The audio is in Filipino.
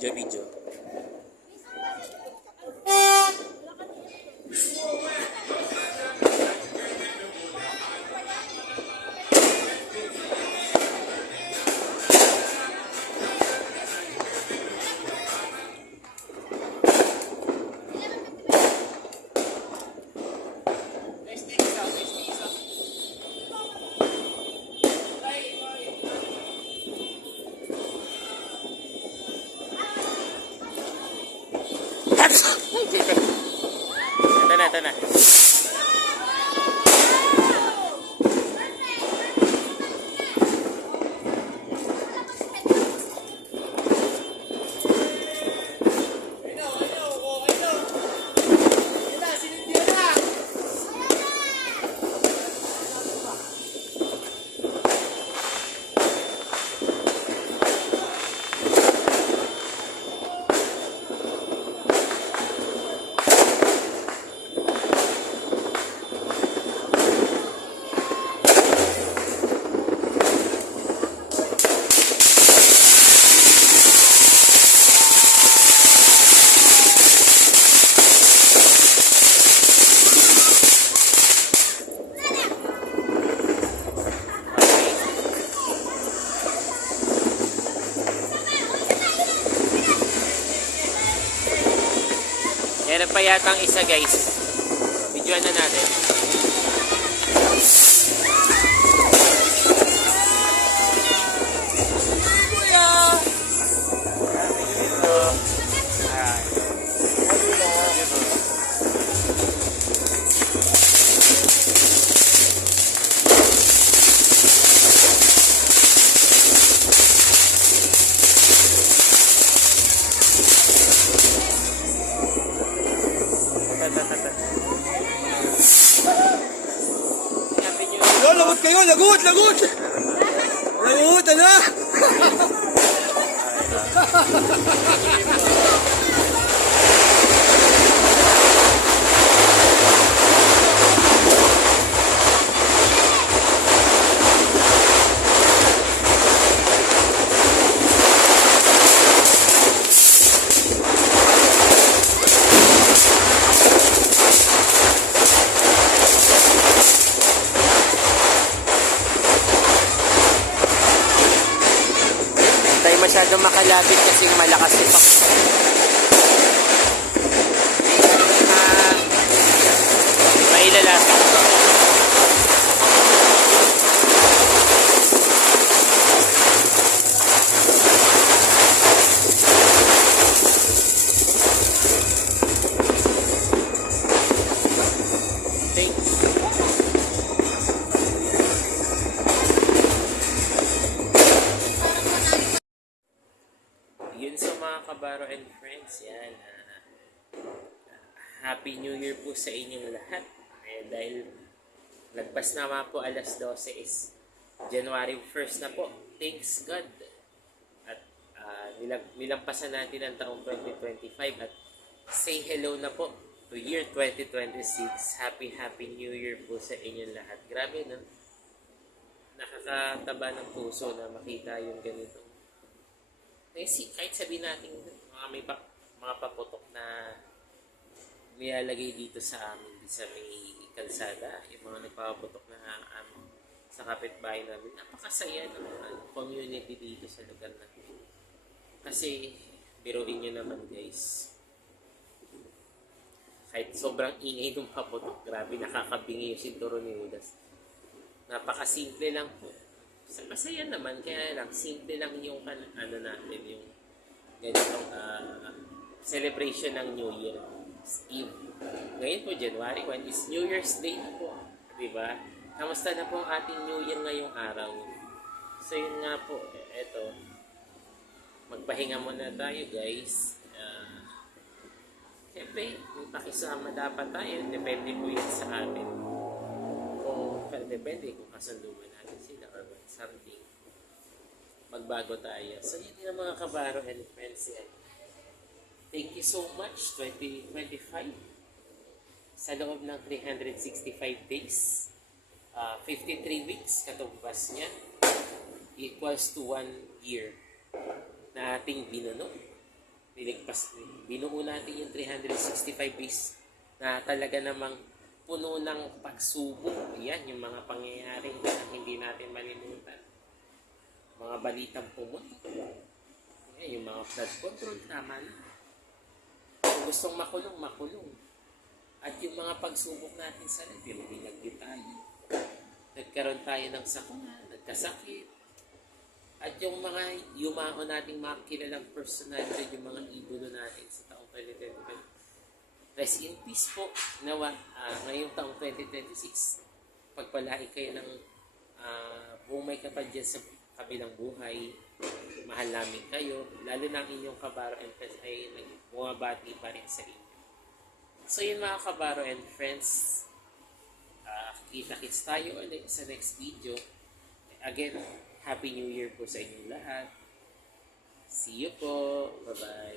Video. Ito na. Meron pa yatang isa guys. Videoan na natin. Lagot kayo, lagot! Lagot, ano? Masyadong makalapit kasi malakas yung mailalapit. Yun sa mga kabaro and friends, yan. Happy New Year po sa inyong lahat. Dahil lagpas na nga po alas 12 is January 1st na po. Thanks God. At nilampasan natin ang taong 2025 at say hello na po to year 2026. Happy New Year po sa inyong lahat. Grabe, no? Nakakataba ng puso na makita yung ganito. Kahit sabihin natin mga paputok na nilalagay dito sa amin, sa may kalsada, yung mga nagpapaputok na sa kapitbahay namin, napakasaya ng community dito sa lugar natin. Kasi, biruin nyo naman guys, kahit sobrang ingay ng paputok, grabe, nakakabingi yung sinturon ni Judas. Napakasimple lang po. Masaya naman, kaya lang, simple lang yung natin, yung ganitong celebration ng New Year Eve. Ngayon po, January 1 is New Year's Day po. Diba? Kamusta na po ang ating New Year ngayong araw? So yun nga po, eto, magpahinga muna tayo guys. Siyempre, yung pakisama dapat tayo, depende po yun sa atin. Depende kung kasunduan natin sila or something, magbago tayo. So yun din ang mga kabaro and friends yan. Thank you so much 2025 sa loob ng 365 days, 53 weeks katumbas niya equals to 1 year na ating binuno. binuo natin yung 365 days na talaga namang puno ng pagsubok. Yan, yung mga pangyayaring na hindi natin malilimutan. Mga balitang pumunta. Yan, yung mga flood control, tama na. Kung gustong makulong, makulong. At yung mga pagsubok natin sa life, binagyo tayo. Nagkaroon tayo ng sakuna, nagkasakit. At yung mga yumao nating mga kilalang personality, yung mga idolo natin sa taong 2025. Rest in peace po. Nawa, ngayong taong 2026, pagpalain kayo ng buong may kapal dyan sa kabilang buhay. Mahal namin kayo. Lalo na ang inyong kabaro and friends ay bumabati pa rin sa inyo. So yun mga kabaro and friends, kita-kits tayo ulit sa next video. Again, Happy New Year po sa inyong lahat. See you po. Bye-bye.